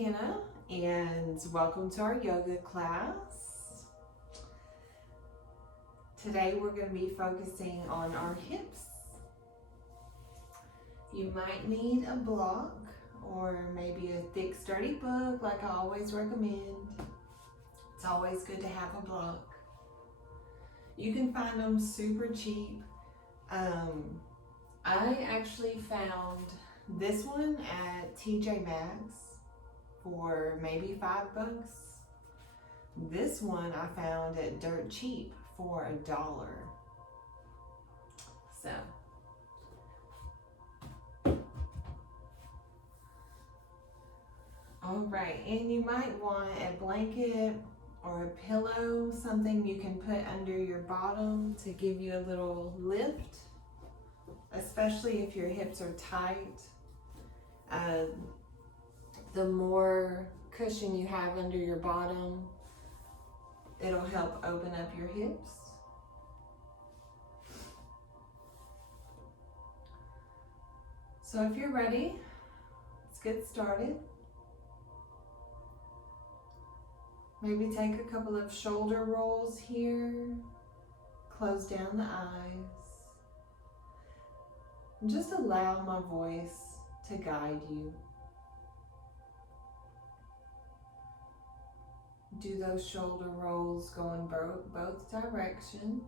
Hannah, and welcome to our yoga class. Today we're going to be focusing on our hips. You might need a block or maybe a thick, sturdy book like I always recommend. It's always good to have a block. You can find them super cheap. I actually found this one at TJ Maxx for maybe $5. This one I found at Dirt Cheap for $1. So, all right, and you might want a blanket or a pillow, something you can put under your bottom to give you a little lift, especially if your hips are tight. The more cushion you have under your bottom, it'll help open up your hips. So if you're ready, let's get started. Maybe take a couple of shoulder rolls here, close down the eyes, and just allow my voice to guide you. Do those shoulder rolls go in both directions.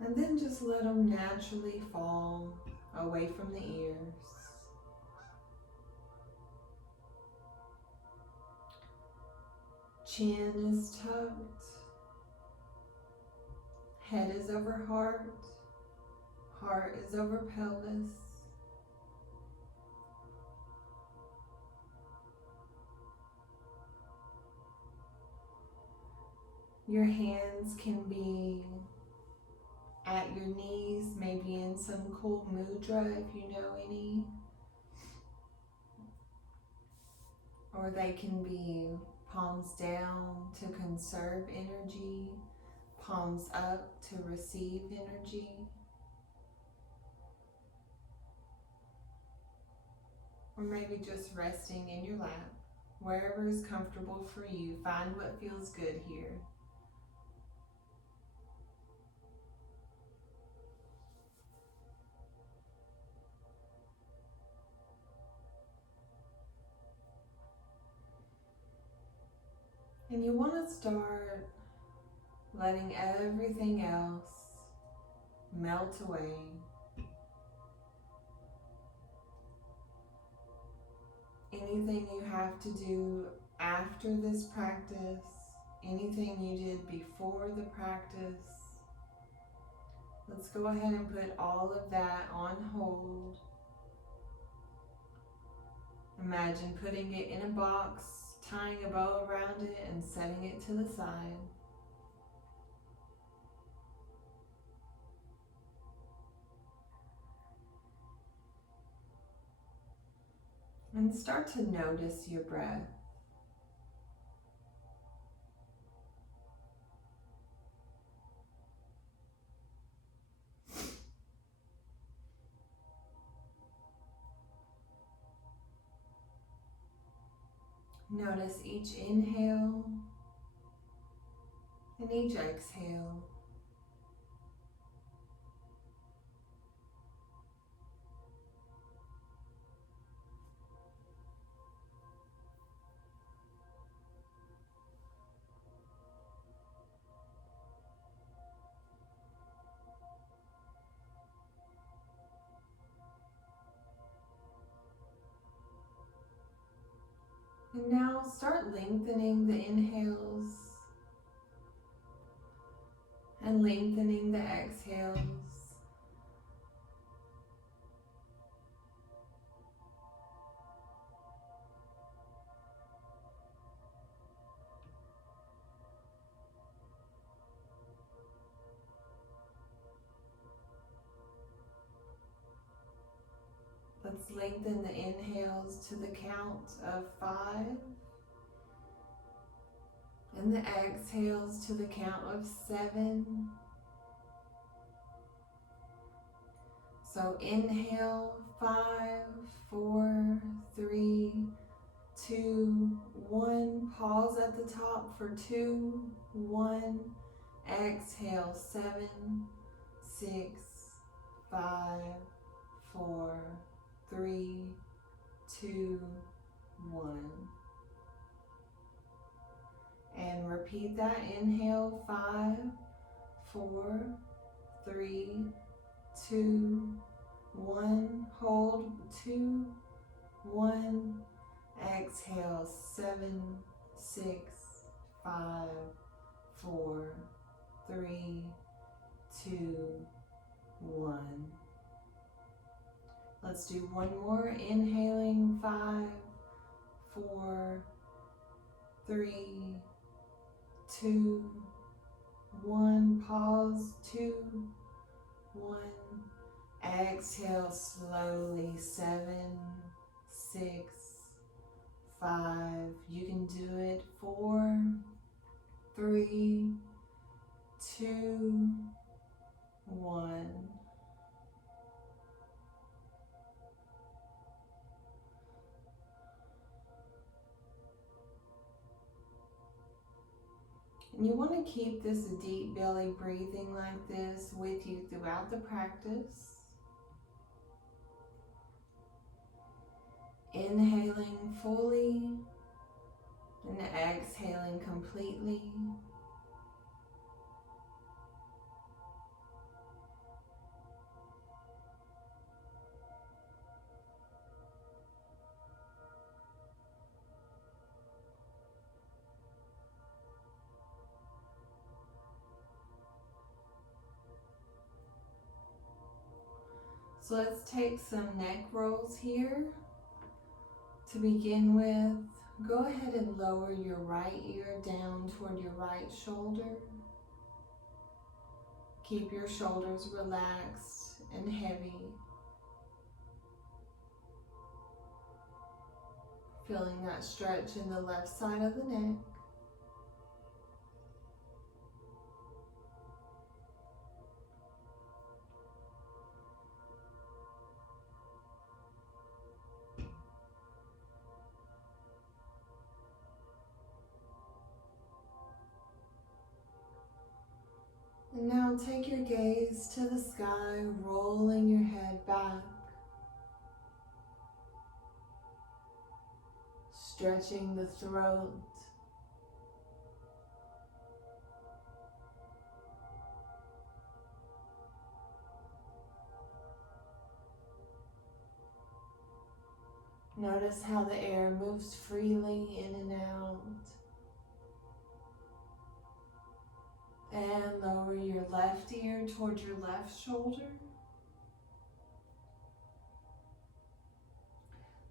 And then just let them naturally fall away from the ears. Chin is tucked. Head is over heart. Heart is over pelvis. Your hands can be at your knees, maybe in some cool mudra if you know any. Or they can be palms down to conserve energy, palms up to receive energy. Or maybe just resting in your lap, wherever is comfortable for you. Find what feels good here. And you want to start letting everything else melt away. Anything you have to do after this practice, anything you did before the practice, let's go ahead and put all of that on hold. Imagine putting it in a box, tying a bow around it and setting it to the side. And start to notice your breath. Notice each inhale and each exhale. And now start lengthening the inhales and lengthening the exhales. Let's lengthen the inhales to the count of 5 and the exhales to the count of 7. So inhale, 5, 4, 3, 2, 1. Pause at the top for 2, 1. Exhale, 7, 6, 5, 4, 3, 2, 1. And repeat that. Inhale, 5, 4, 3, 2, 1. Hold, 2, 1. Exhale, 7, 6, 5, 4, 3, 2, 1. Let's do one more. Inhaling, 5, 4, 3, 2, 1. Pause, 2, 1. Exhale slowly, 7, 6, 5. You can do it. 4, 3, 2, 1. And you want to keep this deep belly breathing like this with you throughout the practice. Inhaling fully and exhaling completely. So let's take some neck rolls here. To begin with, go ahead and lower your right ear down toward your right shoulder. Keep your shoulders relaxed and heavy. Feeling that stretch in the left side of the neck. And now take your gaze to the sky, rolling your head back. Stretching the throat. Notice how the air moves freely in and out. And lower your left ear towards your left shoulder.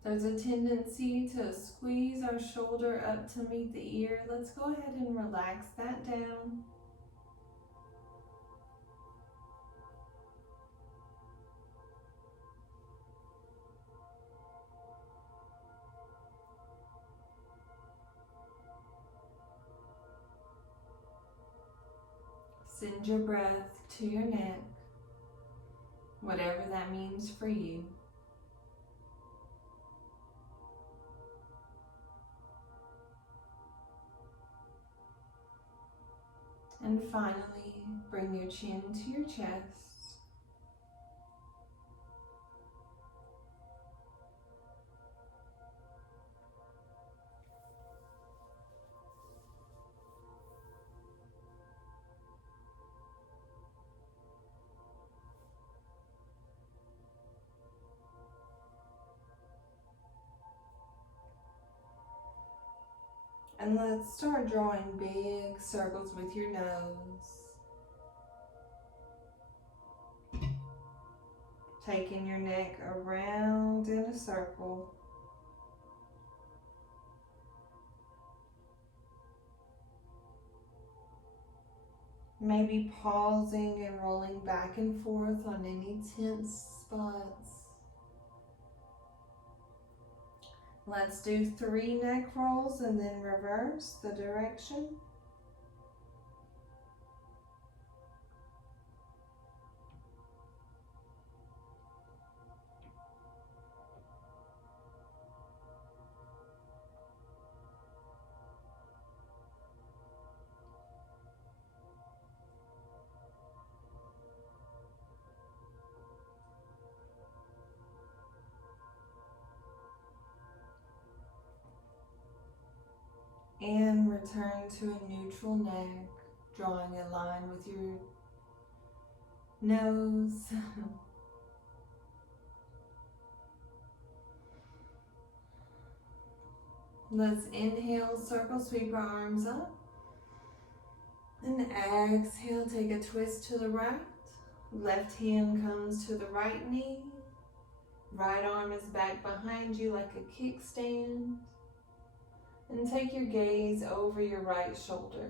There's a tendency to squeeze our shoulder up to meet the ear. Let's go ahead and relax that down. Send your breath to your neck, whatever that means for you. And finally, bring your chin to your chest. And let's start drawing big circles with your nose. Taking your neck around in a circle. Maybe pausing and rolling back and forth on any tense spots. Let's do 3 neck rolls and then reverse the direction. And return to a neutral neck, drawing a line with your nose. Let's inhale, circle sweep our arms up. And exhale, take a twist to the right. Left hand comes to the right knee. Right arm is back behind you like a kickstand. And take your gaze over your right shoulder.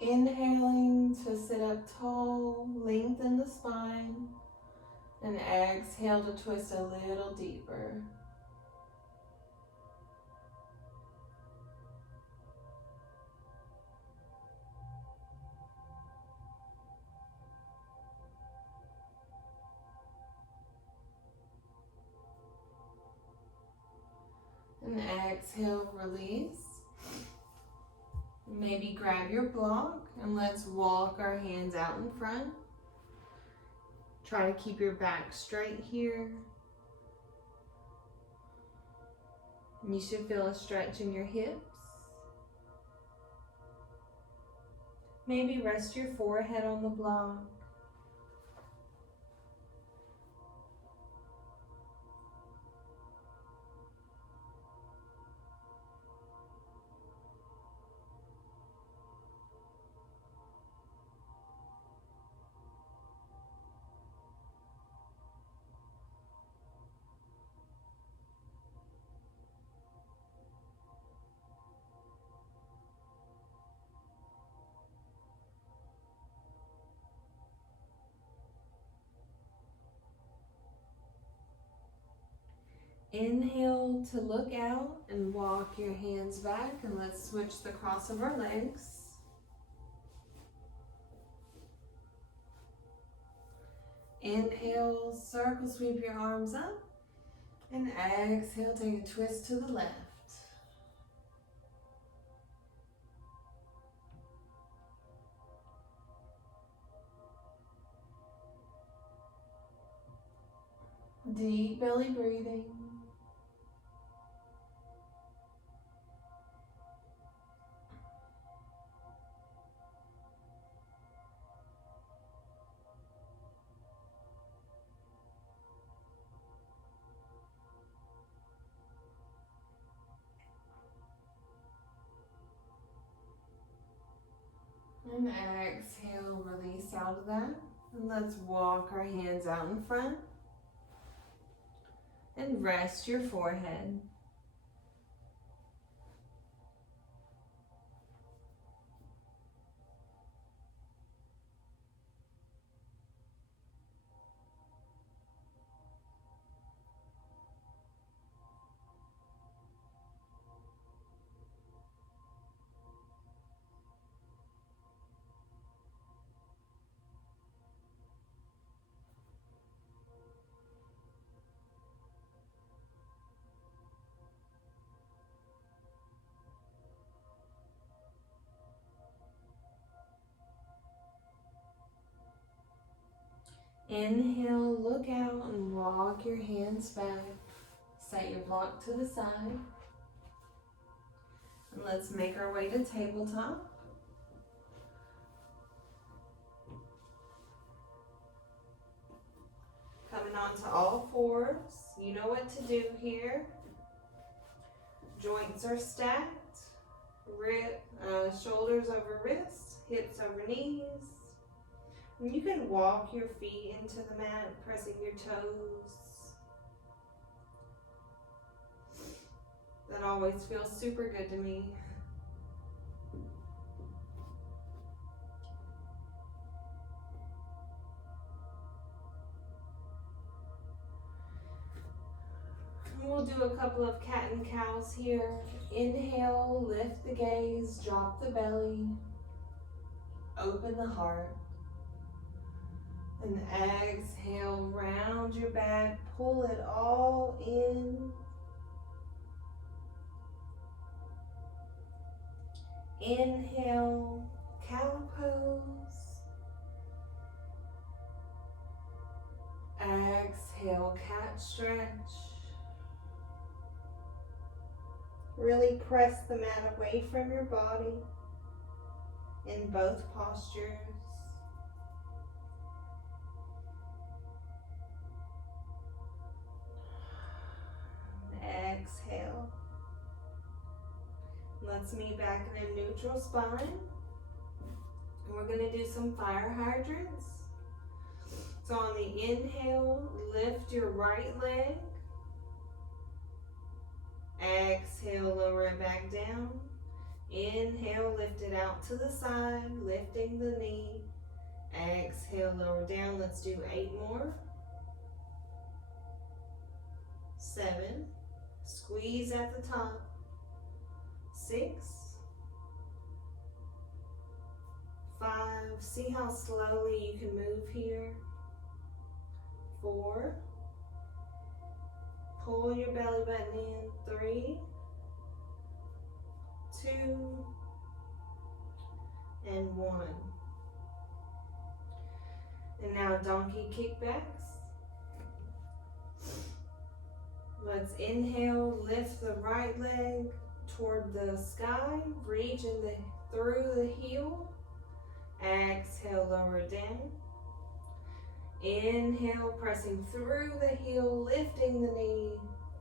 Inhaling to sit up tall, lengthen the spine, and exhale to twist a little deeper. And exhale, release. Maybe grab your block and let's walk our hands out in front. Try to keep your back straight here. And you should feel a stretch in your hips. Maybe rest your forehead on the block. Inhale to look out and walk your hands back, and let's switch the cross of our legs. Inhale, circle sweep your arms up, and exhale, take a twist to the left. Deep belly breathing. And exhale, release out of that. And let's walk our hands out in front. And rest your forehead. Inhale, look out and walk your hands back. Set your block to the side. And let's make our way to tabletop. Coming onto all fours. You know what to do here. Joints are stacked. Shoulders over wrists, hips over knees. And you can walk your feet into the mat, pressing your toes. That always feels super good to me. We'll do a couple of cat and cows here. Inhale, lift the gaze, drop the belly, open the heart. And exhale, round your back, pull it all in. Inhale, cow pose. Exhale, cat stretch. Really press the mat away from your body in both postures. Exhale. Let's meet back in a neutral spine. And we're going to do some fire hydrants. So on the inhale, lift your right leg. Exhale, lower it back down. Inhale, lift it out to the side, lifting the knee. Exhale, lower down. Let's do 8 more. 7. Squeeze at the top. 6. 5. See how slowly you can move here. 4. Pull your belly button in. 3. 2. And 1. And now donkey kickbacks. Let's inhale, lift the right leg toward the sky, reach through the heel. Exhale, lower it down. Inhale, pressing through the heel, lifting the knee.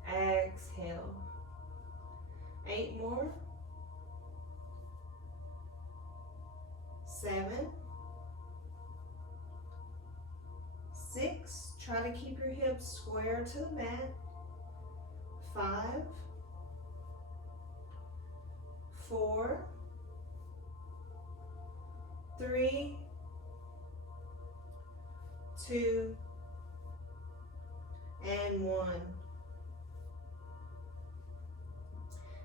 Exhale. 8 more. 7. 6. Try to keep your hips square to the mat. 5. 4. 3. 2. And 1.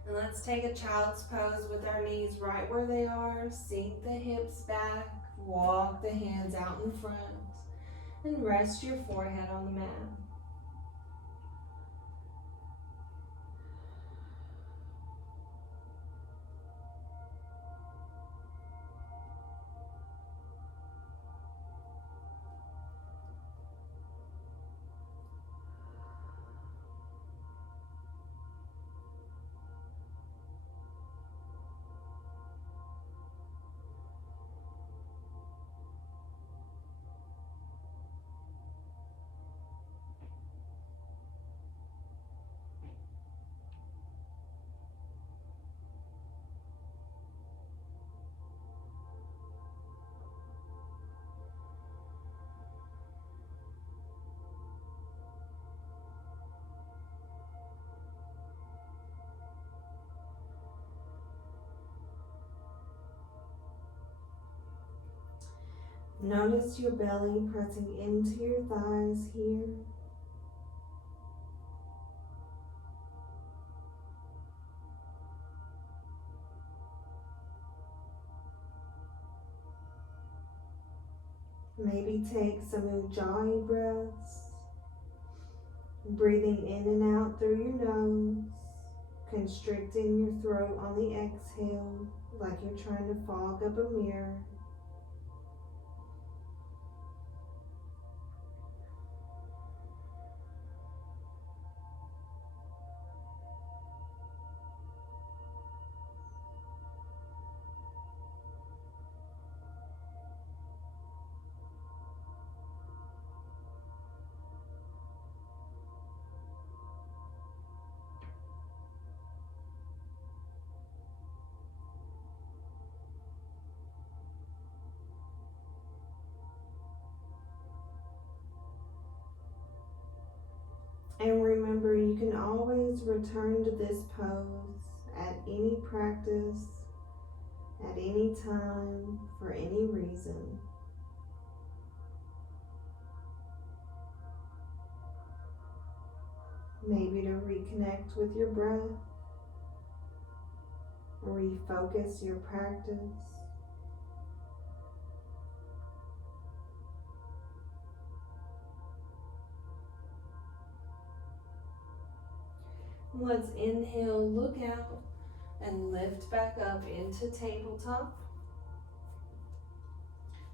And let's take a child's pose with our knees right where they are. Sink the hips back. Walk the hands out in front. And rest your forehead on the mat. Notice your belly pressing into your thighs here. Maybe take some Ujjayi breaths, breathing in and out through your nose, constricting your throat on the exhale like you're trying to fog up a mirror. And remember, you can always return to this pose at any practice, at any time, for any reason. Maybe to reconnect with your breath, or refocus your practice. Let's inhale, look out and lift back up into tabletop.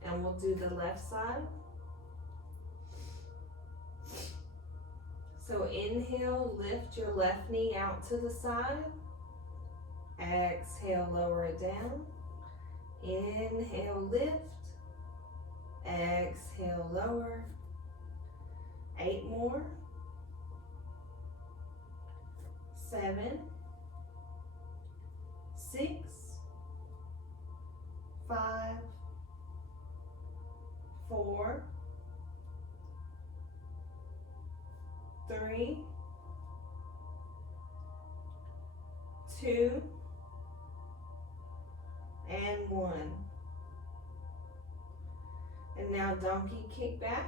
And we'll do the left side. So inhale, lift your left knee out to the side. Exhale, lower it down. Inhale, lift. Exhale, lower. 8 more. 7, 6, 5, 4, 3, 2, and 1. And now donkey kickbacks.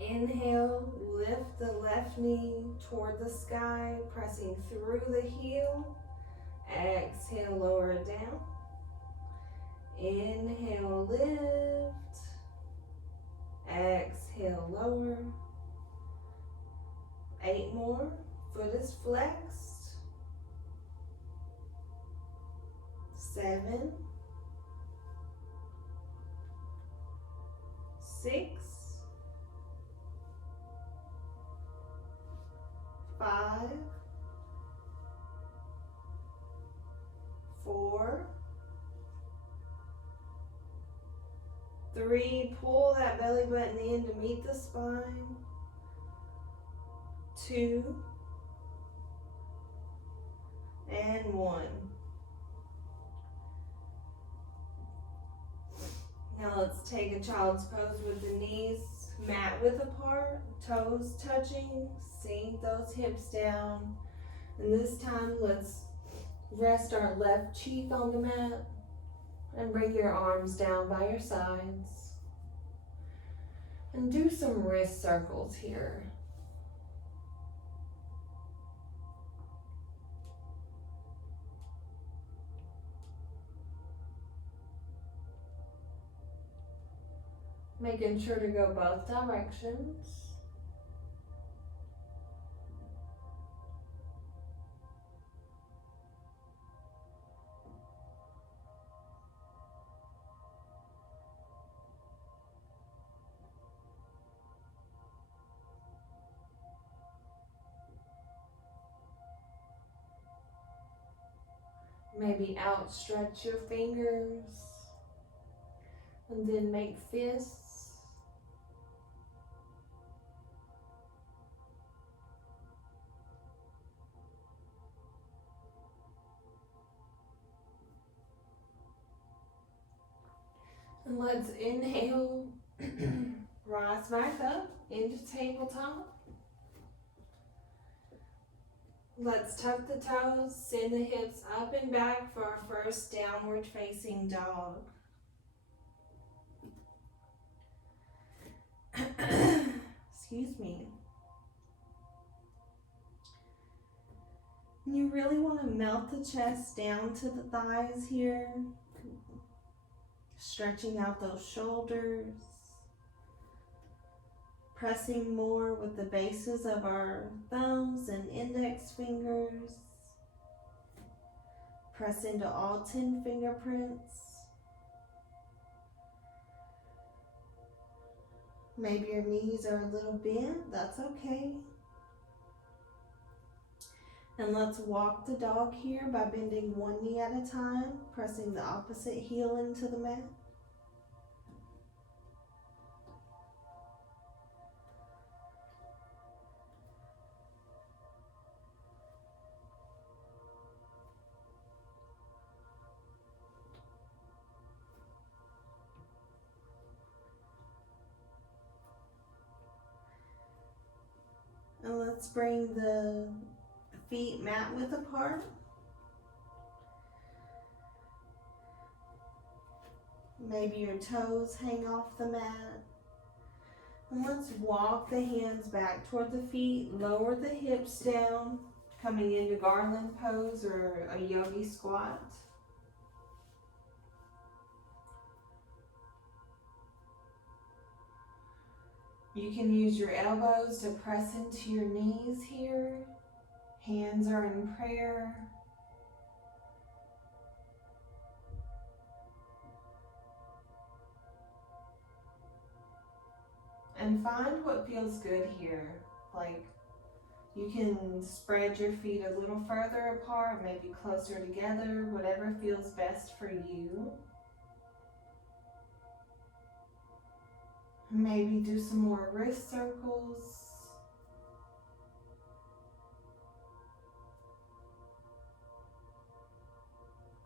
Inhale, lift the left knee toward the sky, pressing through the heel. Exhale, lower it down. Inhale, lift. Exhale, lower. 8 more. Foot is flexed. 7, 6, 5, 4, 3, pull that belly button in to meet the spine. 2, and 1. Now let's take a child's pose with the knees mat width apart, toes touching, sink those hips down. And this time let's rest our left cheek on the mat and bring your arms down by your sides. And do some wrist circles here. Making sure to go both directions. Maybe outstretch your fingers and then make fists. And let's inhale, rise back up into tabletop. Let's tuck the toes, send the hips up and back for our first downward facing dog. Excuse me. You really want to melt the chest down to the thighs here. Stretching out those shoulders. Pressing more with the bases of our thumbs and index fingers. Press into all 10 fingerprints. Maybe your knees are a little bent, that's okay. And let's walk the dog here by bending one knee at a time, pressing the opposite heel into the mat. And let's bring the feet mat width apart. Maybe your toes hang off the mat. And let's walk the hands back toward the feet, lower the hips down, coming into garland pose or a yogi squat. You can use your elbows to press into your knees here. Hands are in prayer. And find what feels good here. Like, you can spread your feet a little further apart, maybe closer together, whatever feels best for you. Maybe do some more wrist circles.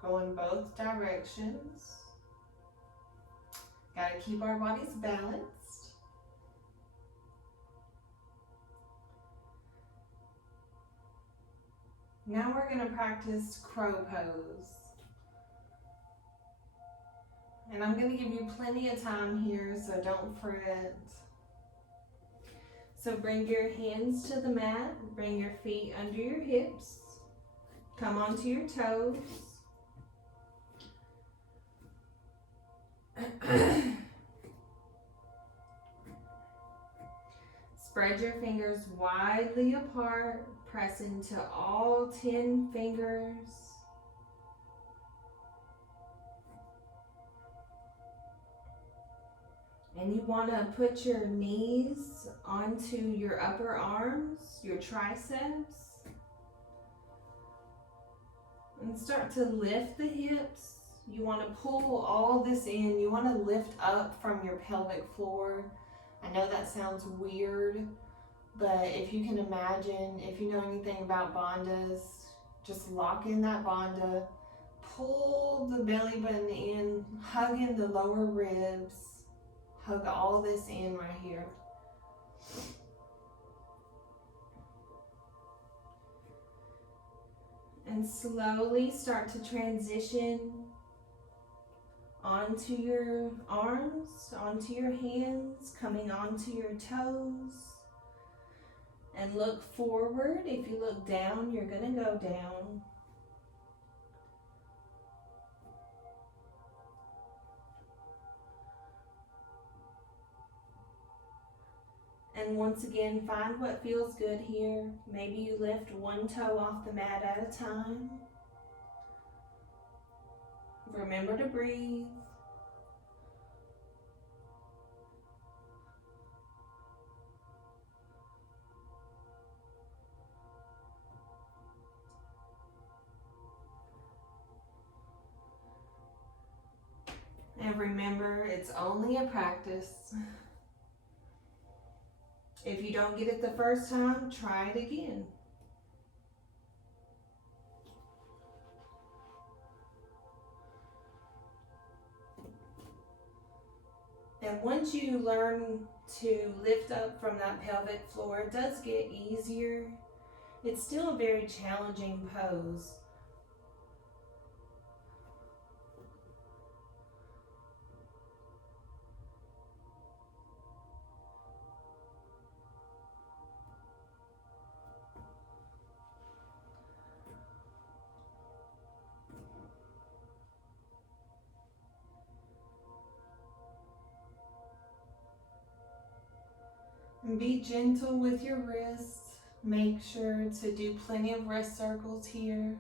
Go in both directions. Gotta keep our bodies balanced. Now we're gonna practice crow pose. And I'm gonna give you plenty of time here, so don't fret. So bring your hands to the mat, bring your feet under your hips, come onto your toes. Spread your fingers widely apart, press into all 10 fingers. And you want to put your knees onto your upper arms, your triceps. And start to lift the hips. You want to pull all this in. You want to lift up from your pelvic floor. I know that sounds weird, but if you can imagine, if you know anything about bandhas, just lock in that bandha, pull the belly button in, hug in the lower ribs, hug all this in right here. And slowly start to transition onto your arms, onto your hands, coming onto your toes. And look forward. If you look down, you're going to go down. And once again, find what feels good here. Maybe you lift one toe off the mat at a time. Remember to breathe. And remember, it's only a practice. If you don't get it the first time, try it again. And once you learn to lift up from that pelvic floor, it does get easier. It's still a very challenging pose. And be gentle with your wrists. Make sure to do plenty of wrist circles here.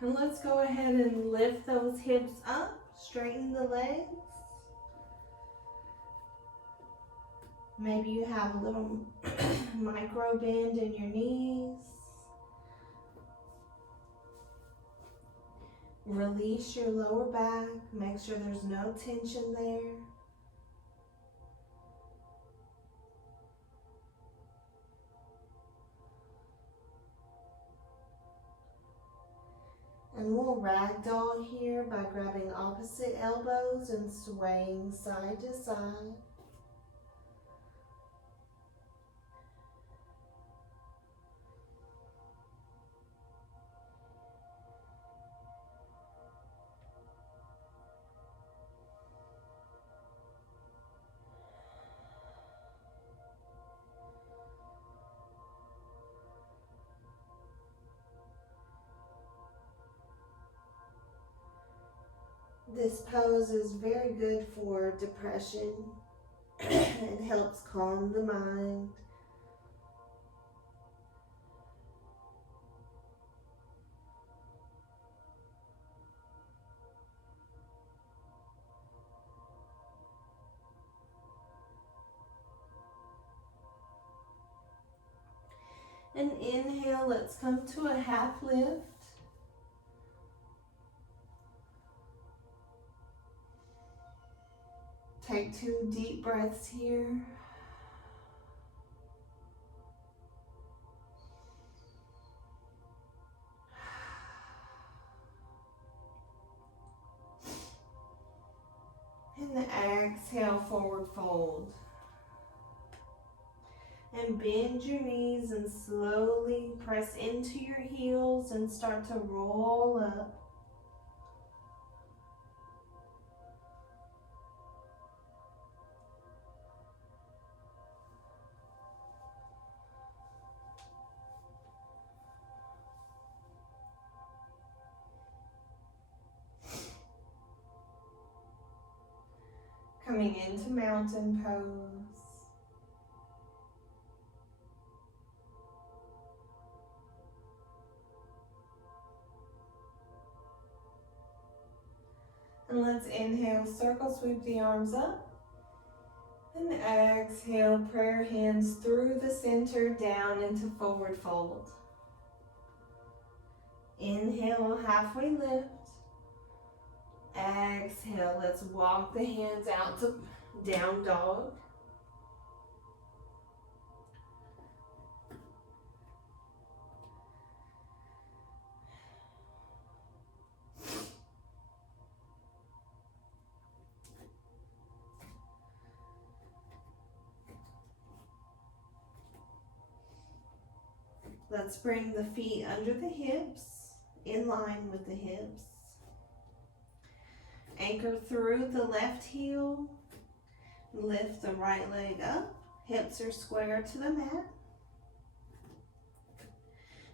And let's go ahead and lift those hips up, straighten the legs. Maybe you have a little micro bend in your knees. Release your lower back. Make sure there's no tension there. And we'll ragdoll here by grabbing opposite elbows and swaying side to side. This pose is very good for depression. It helps calm the mind. And inhale, let's come to a half lift. Take 2 deep breaths here. And the exhale, forward fold. And bend your knees and slowly press into your heels and start to roll up. Coming into mountain pose. And let's inhale, circle sweep the arms up. And exhale, prayer hands through the center down into forward fold. Inhale, halfway lift. Exhale, let's walk the hands out to down dog. Let's bring the feet under the hips, in line with the hips. Anchor through the left heel. Lift the right leg up. Hips are square to the mat.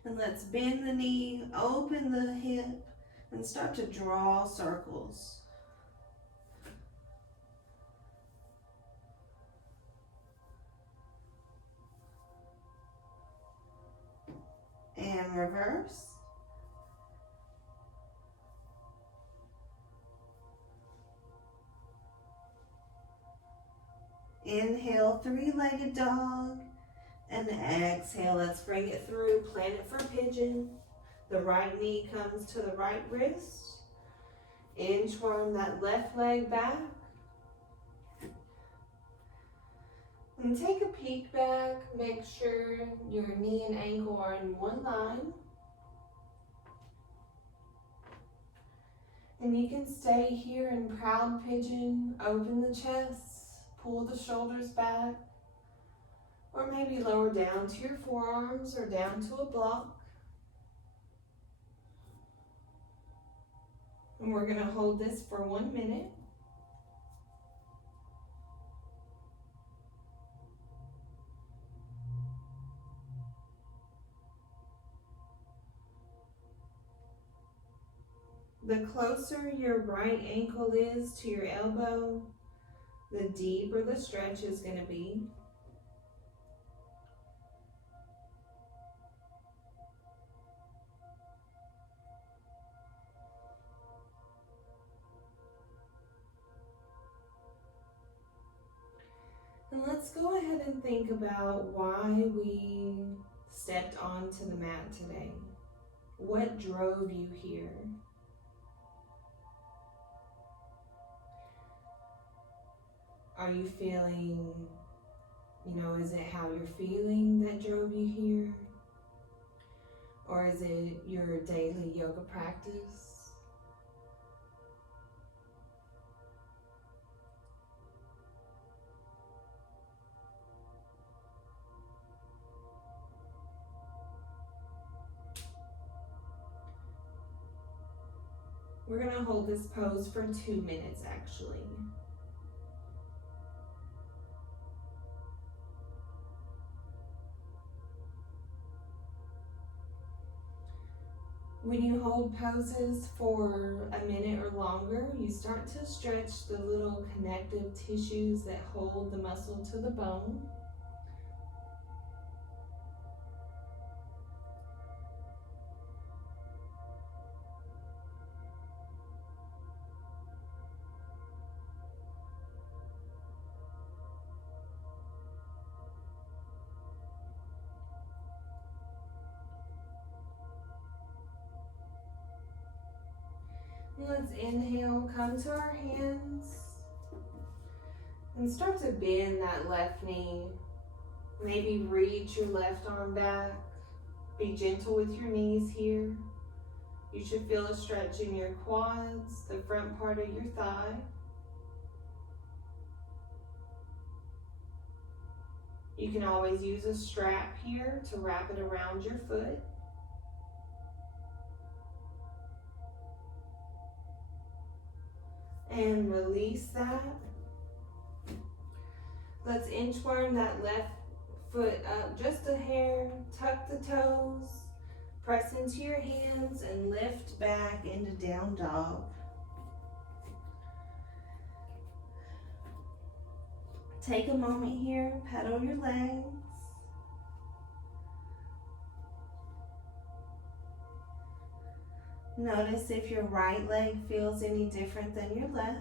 And let's bend the knee, open the hip, and start to draw circles. And reverse. Inhale, 3-legged dog. And exhale, let's bring it through, plant it for pigeon. The right knee comes to the right wrist. Inchworm that left leg back. And take a peek back, make sure your knee and ankle are in one line. And you can stay here in proud pigeon, open the chest, pull the shoulders back, or maybe lower down to your forearms or down to a block. And we're gonna hold this for 1 minute. The closer your right ankle is to your elbow, the deeper the stretch is going to be. And let's go ahead and think about why we stepped onto the mat today. What drove you here? Are you feeling, is it how you're feeling that drove you here? Or is it your daily yoga practice? We're going to hold this pose for 2 minutes actually. When you hold poses for a minute or longer, you start to stretch the little connective tissues that hold the muscle to the bone. Let's inhale, come to our hands, and start to bend that left knee. Maybe reach your left arm back. Be gentle with your knees here. You should feel a stretch in your quads, the front part of your thigh. You can always use a strap here to wrap it around your foot. And release that. Let's inchworm that left foot up just a hair. Tuck the toes. Press into your hands and lift back into down dog. Take a moment here, pedal your legs. Notice if your right leg feels any different than your left.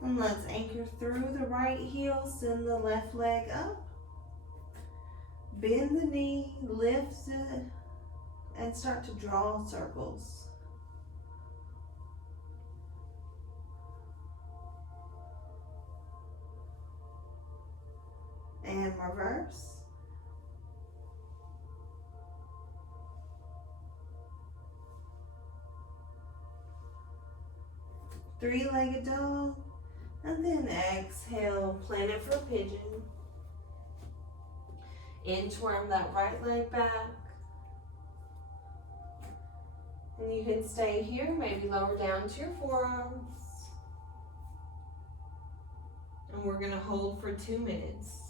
And let's anchor through the right heel, send the left leg up. Bend the knee, lift it, and start to draw circles. And reverse. Three-legged dog. And then exhale, planet for pigeon. Inchworm that right leg back. And you can stay here, maybe lower down to your forearms. And we're gonna hold for 2 minutes.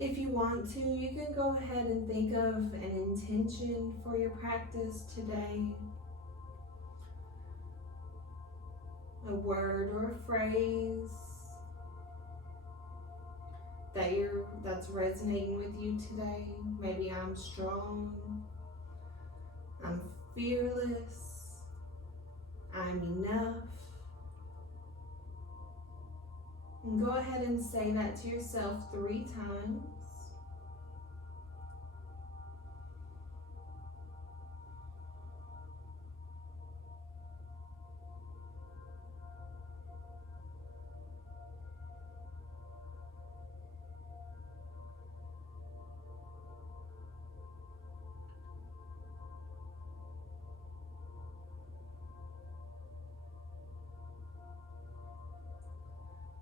If you want to, you can go ahead and think of an intention for your practice today. A word or a phrase that's resonating with you today. Maybe I'm strong, I'm fearless, I'm enough. And go ahead and say that to yourself 3 times.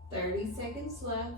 Thirty seconds left.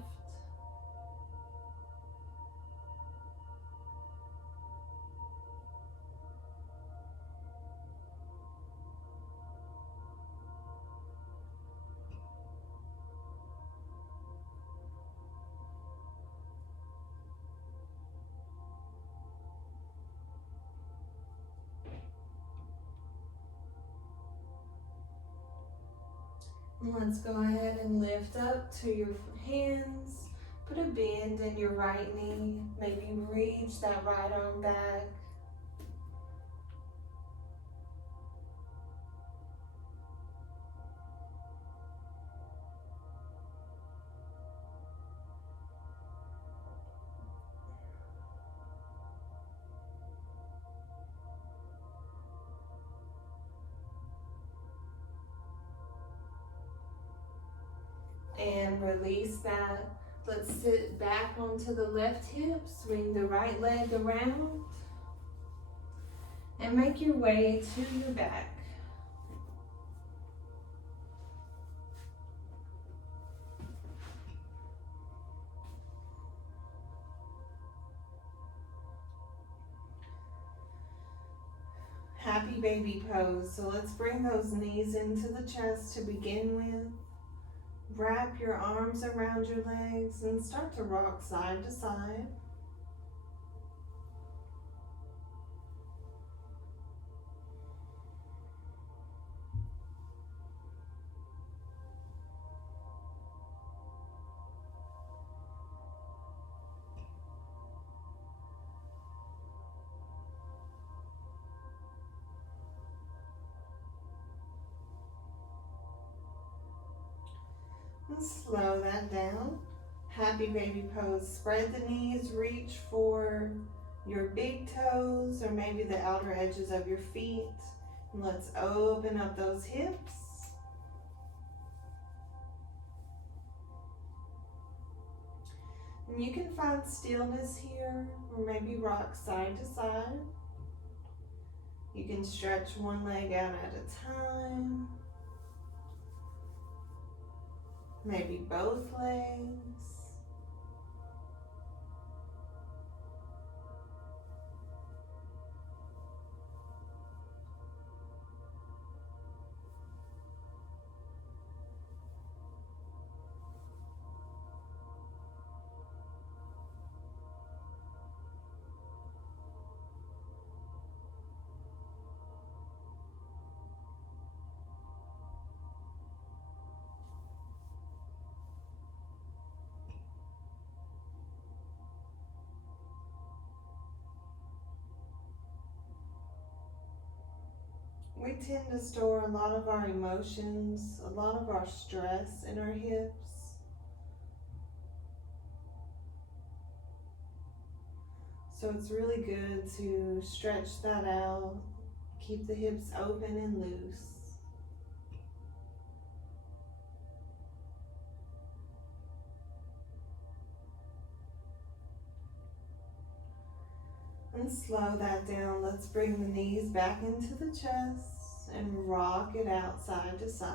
Let's go ahead and lift up to your hands. Put a bend in your right knee. Maybe reach that right arm back. and release that. Let's sit back onto the left hip, swing the right leg around, and make your way to your back. Happy baby pose. So let's bring those knees into the chest to begin with. Wrap your arms around your legs and start to rock side to side. And slow that down. Happy baby pose. Spread the knees, reach for your big toes or maybe the outer edges of your feet. And let's open up those hips. And you can find stillness here or maybe rock side to side. You can stretch one leg out at a time. Maybe both legs. We tend to store a lot of our emotions, a lot of our stress in our hips. So it's really good to stretch that out, keep the hips open and loose. And slow that down. Let's bring the knees back into the chest and rock it out side to side.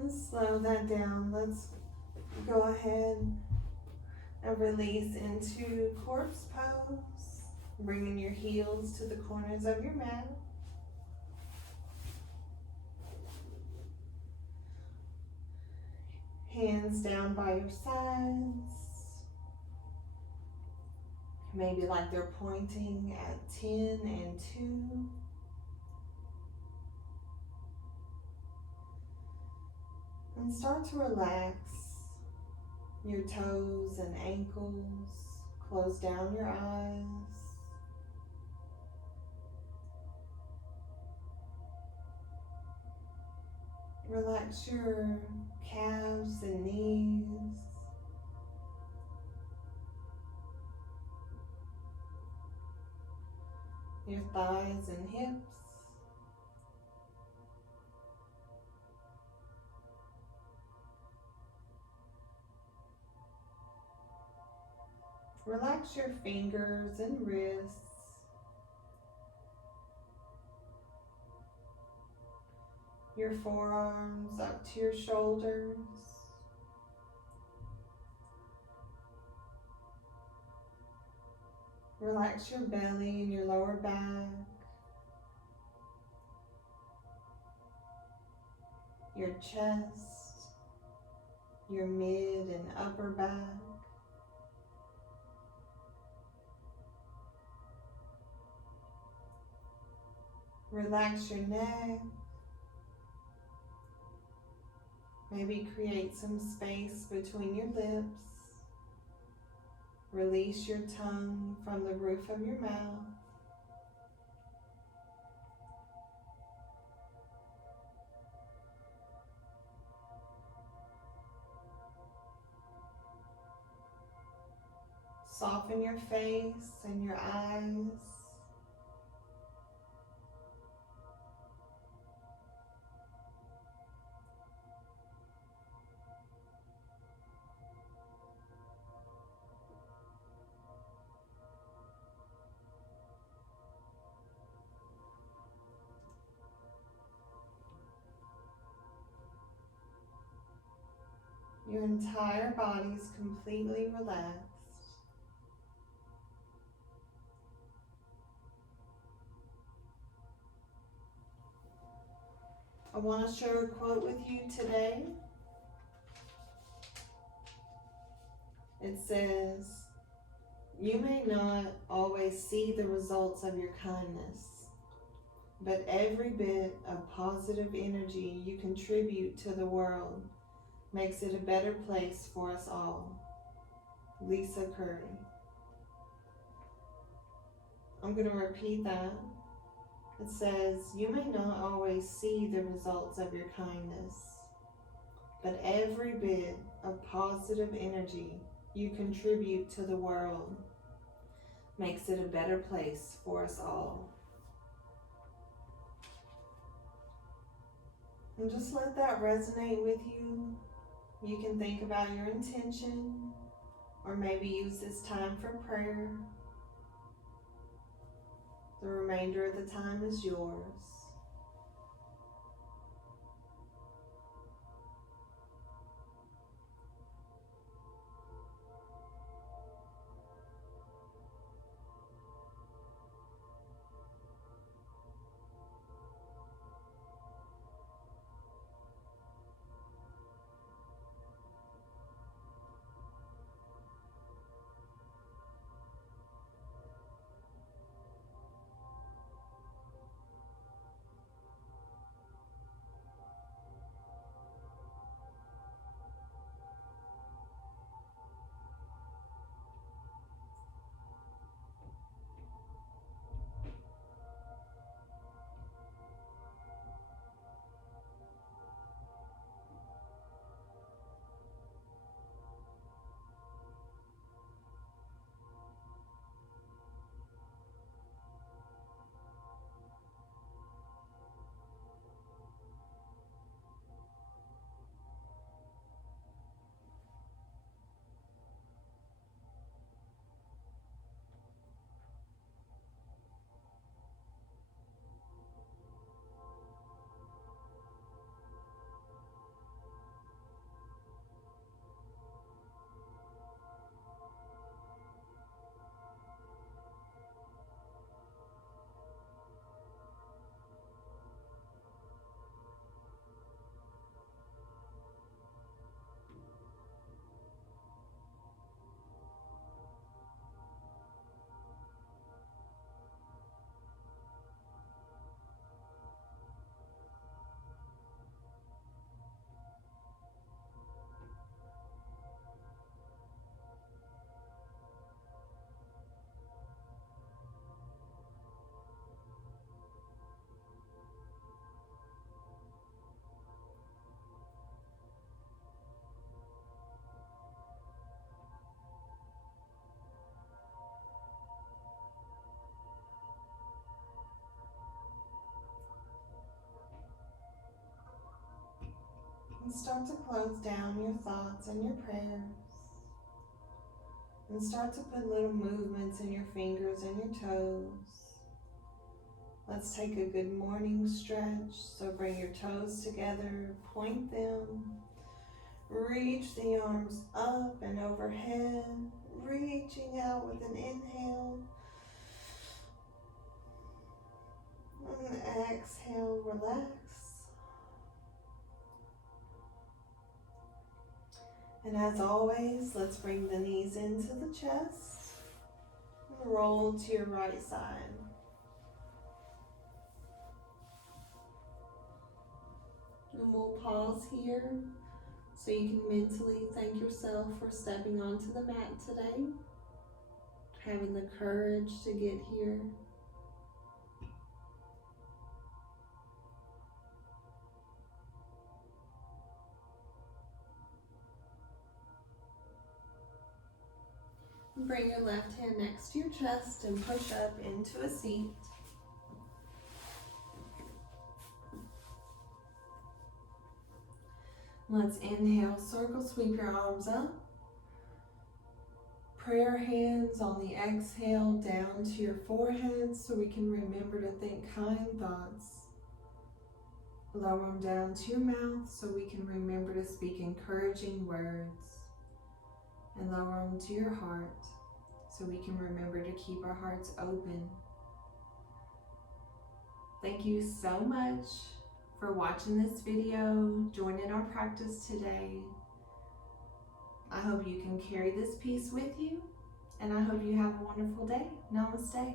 And slow that down. Let's go ahead and release into corpse pose. Bringing your heels to the corners of your mat. Hands down by your sides. Maybe like they're pointing at 10 and 2. And start to relax your toes and ankles. Close down your eyes. Relax your calves and knees. Your thighs and hips. Relax your fingers and wrists. Your forearms up to your shoulders. Relax your belly and your lower back. Your chest, your mid and upper back. Relax your neck. Maybe create some space between your lips. Release your tongue from the roof of your mouth. Soften your face and your eyes. Your entire body is completely relaxed. I want to share a quote with you today. It says, "You may not always see the results of your kindness, but every bit of positive energy you contribute to the world makes it a better place for us all." Lisa Curry. I'm going to repeat that. It says, "You may not always see the results of your kindness, but every bit of positive energy you contribute to the world makes it a better place for us all." And just let that resonate with you. You can think about your intention, or maybe use this time for prayer. The remainder of the time is yours. And start to close down your thoughts and your prayers. And start to put little movements in your fingers and your toes. Let's take a good morning stretch. So bring your toes together, point them, reach the arms up and overhead, reaching out with an inhale. And exhale, relax. And as always, let's bring the knees into the chest and roll to your right side. And we'll pause here so you can mentally thank yourself for stepping onto the mat today. having the courage to get here. Bring your left hand next to your chest and push up into a seat. Let's inhale, circle, sweep your arms up. Prayer hands on the exhale down to your forehead so we can remember to think kind thoughts. Lower them down to your mouth so we can remember to speak encouraging words. And lower them to your heart so we can remember to keep our hearts open. Thank you so much for watching this video, joining our practice today. I hope you can carry this piece with you, and I hope you have a wonderful day. Namaste.